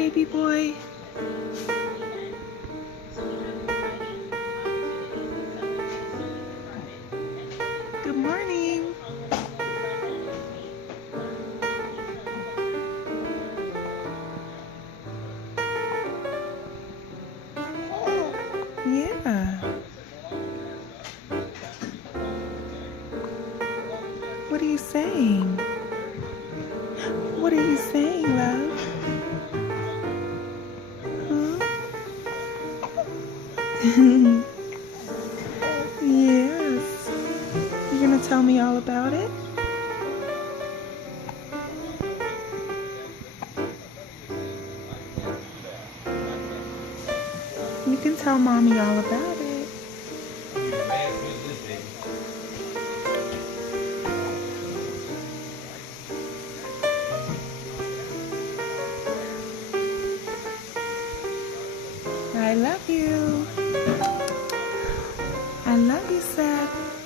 baby boy. Good morning. Yeah. What are you saying? What are you saying, love? Huh? Yes. You're gonna tell me all about it? You can tell mommy all about it. I love you. I love you, Seth.